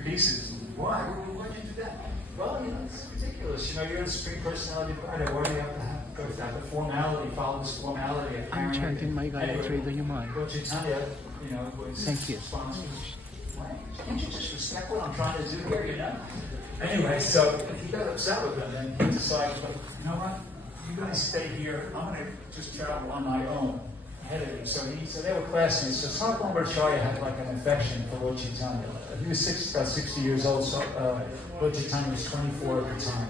three pieces. Why? Why'd you do that? Well, you know, it's ridiculous. You know, you're the Supreme Personality of God. Why do you have to go through that? The formality, follow this formality of I'm chanting my Gayatri, do you mind? Lord Chaitanya, you know, was Thank you. Why? Can't you just respect what I'm trying to do here, you know? Anyway, so he got upset with them, and he decided, you know what? You guys stay here. I'm going to just travel on my own. Ahead of you. So they were classmates. So Sarvabhauma Bhattacharya had like an affection for Lord Chaitanya. He was about 60 years old, so Lord Chaitanya was 24 at the time.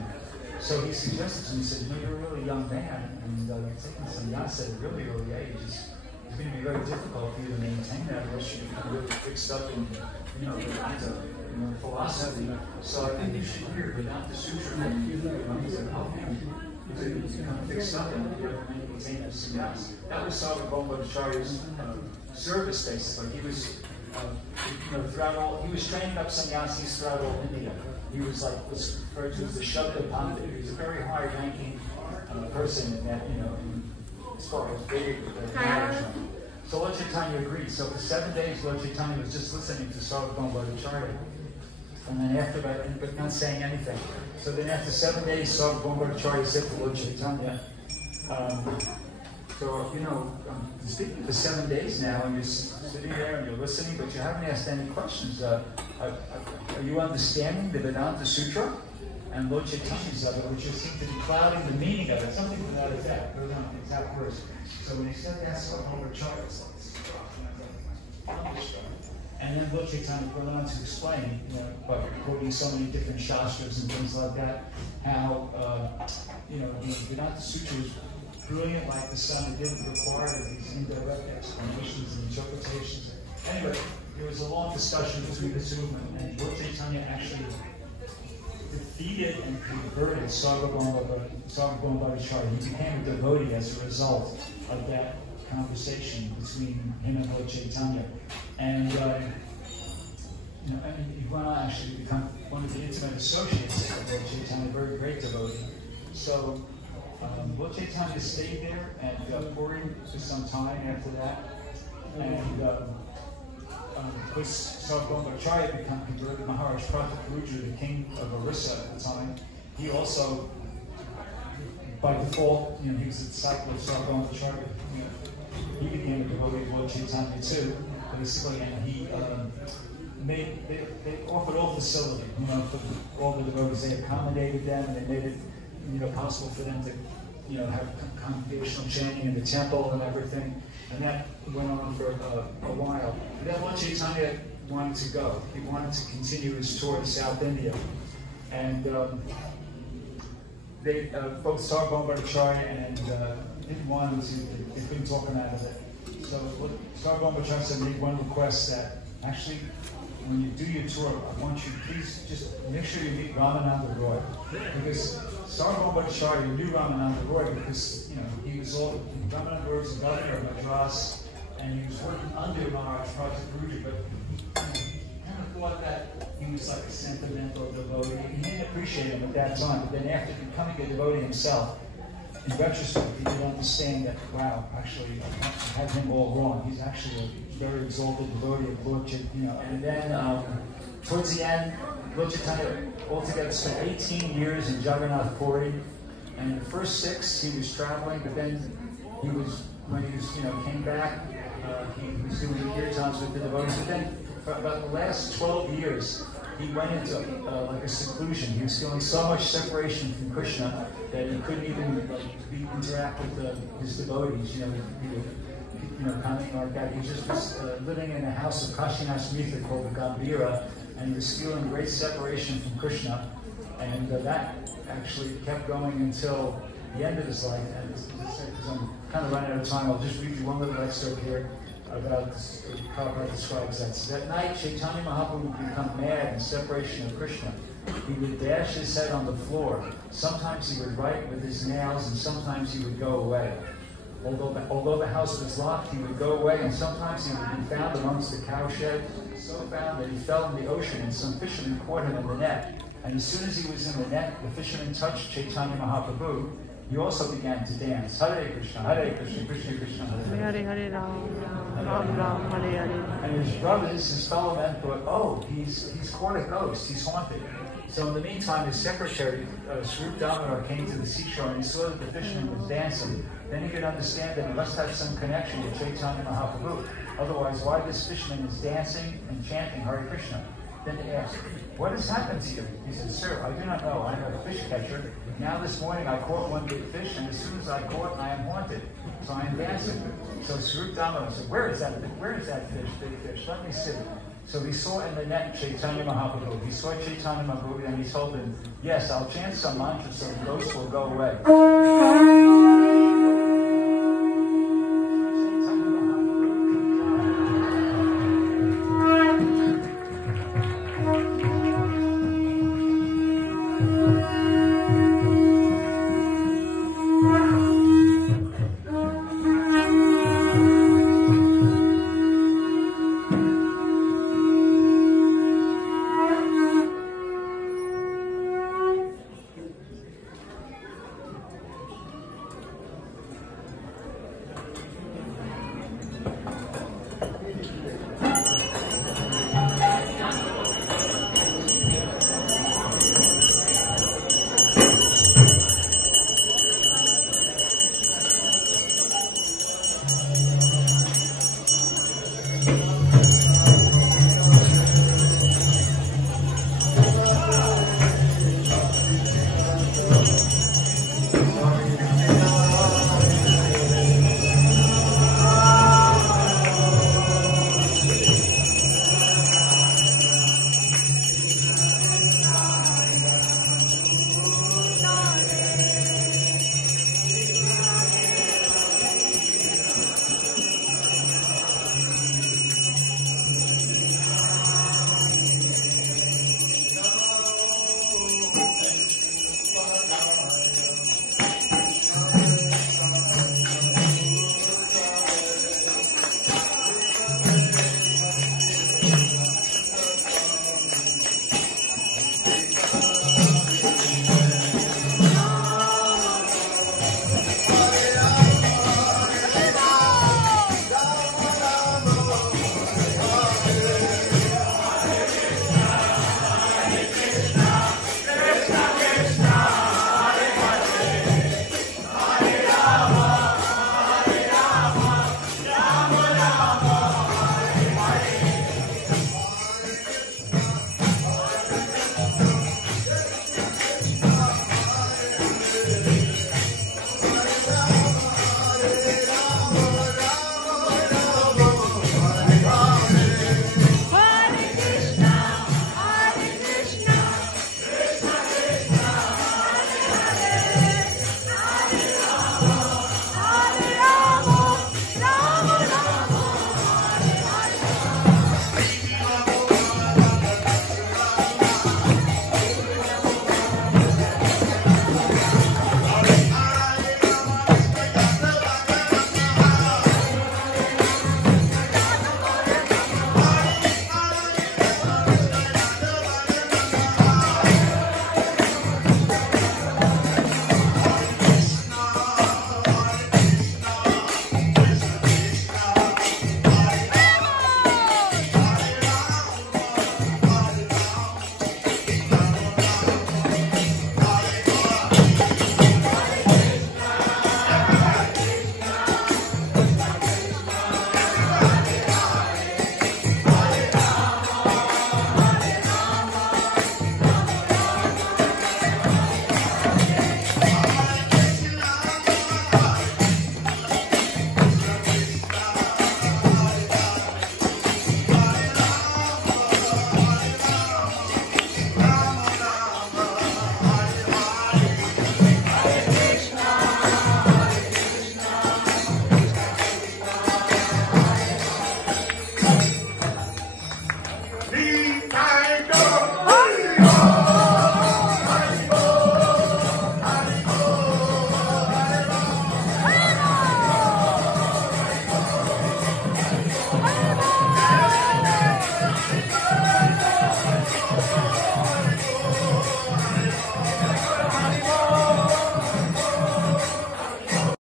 So he suggested to him, he said, you know, you're a really young man, and you're taking sannyasa at a really early age. It's going to be very difficult for you to maintain that unless you become really fixed up in, you know, philosophy. So I think you should hear Vedanta Sutra. He said, oh, man, you become fixed up and you have to maintain the sannyasa. That was Sarvabhauma Bhattacharya's service, basically. He was, you know, throughout all, he was training up sannyasis throughout all India. He was like what's referred to as the Shabda Pandit. He was a very high-ranking person in that, you know, as far as Vedic knowledge. So Lord Chaitanya agreed. So for 7 days, Lord Chaitanya was just listening to Sarvabhauma Bhattacharya. And then after that, but not saying anything. So then after 7 days, Sarvabhauma Bhattacharya said to Lord Chaitanya, so, you know, I'm speaking for 7 days now, and you're sitting there and you're listening, but you haven't asked any questions. Are you understanding the Vedanta Sutra? And Lord Chaitanya's of it, which you seem to be clouding the meaning of it, something to that effect. Goes on the exact verse. So when he said that, Sarvabhauma Bhattacharya was like, and then Lord Chaitanya went on to explain, you know, by quoting so many different shastras and things like that, how, you know, the Vedanta Sutra is brilliant like the sun. It didn't require these indirect explanations and interpretations. Anyway, there was a long discussion between the two of them, and Lord Chaitanya actually defeated and converted Sarvabhauma Bhattacharya. He became a devotee as a result of that conversation between him and Lord Chaitanya. And, you know, I mean, he went on actually to become one of the intimate associates of Lord Chaitanya, a very great devotee. So, Lord Chaitanya stayed there and Puri for some time after that. And with Sarvabhauma Bhattacharya become converted, Maharaj Prataparudra, the king of Orissa at the time, he also, by default, you know, he was a disciple of Sarvabhauma Bhattacharya. You know, he became a devotee of Lord Chaitanya too, basically, and he they offered all facility, you know, for all the devotees. They accommodated them, and they made it, you know, possible for them to, you know, have congregational chanting in the temple and everything. And that went on for a while. But then Lord Chaitanya wanted to go. He wanted to continue his tour to South India. And they, both Sarvabhauma Bhattacharya and didn't want him to, they couldn't talk him out of it. So Sarvabhauma Bhattacharya said, made one request that, actually, when you do your tour, I want you, please just make sure you meet Ramananda Roy. Because Sarvabhauma Bhattacharya knew Ramananda Roy because, you know, he was all, Ramananda Roy was the governor of Madras, and he was working under Maharaj Prataparudra, but he kind of thought that he was like a sentimental devotee. He didn't appreciate him at that time, but then after becoming a devotee himself, in retrospect, he did understand that, wow, actually, I had him all wrong. He's actually a very exalted devotee of Lord Chaitanya, you know. And then, towards the end, Lord Chaitanya altogether spent 18 years in Jagannath Puri, and the first 6 he was traveling, but then he was, when he was, you know, came back, he was doing kirtans with the devotees. But then, for about the last 12 years, he went into like a seclusion. He was feeling so much separation from Krishna that he couldn't even interact with his devotees. You know, coming like that. He just was living in a house of Kashinath Mitra called the Gambhira, and he was feeling great separation from Krishna. And that actually kept going until the end of his life. And because I'm kind of running out of time, I'll just read you one little excerpt here about Prabhupada describes that. So that night, Chaitanya Mahaprabhu would become mad in separation of Krishna. He would dash his head on the floor. Sometimes he would write with his nails, and sometimes he would go away. Although the house was locked, he would go away, and sometimes he would be found amongst the cowshed, so found that he fell in the ocean, and some fishermen caught him in the net. And as soon as he was in the net, the fishermen touched Chaitanya Mahaprabhu, he also began to dance. Hare Krishna, Krishna Krishna, Hare Hare. Hare Ram, Ram Ram, Hare Hare. And his brothers, his fellow men thought, oh, he's caught a ghost, he's haunted. So in the meantime, his secretary, Swarup Damodar, came to the seashore and he saw that the fisherman was dancing. Then he could understand that he must have some connection with Chaitanya Mahaprabhu. Otherwise, why this fisherman is dancing and chanting Hare Krishna? Then he asked, what has happened to you? He said, sir, I do not know. I am a fish catcher. Now this morning I caught one big fish, and as soon as I caught, I am haunted. So I am dancing. So Swarup Damodar said, where is that fish, big fish? Let me see. So he saw in the net Chaitanya Mahaprabhu. He saw Chaitanya Mahaprabhu and he told him, yes, I'll chant some mantra so the ghost will go away.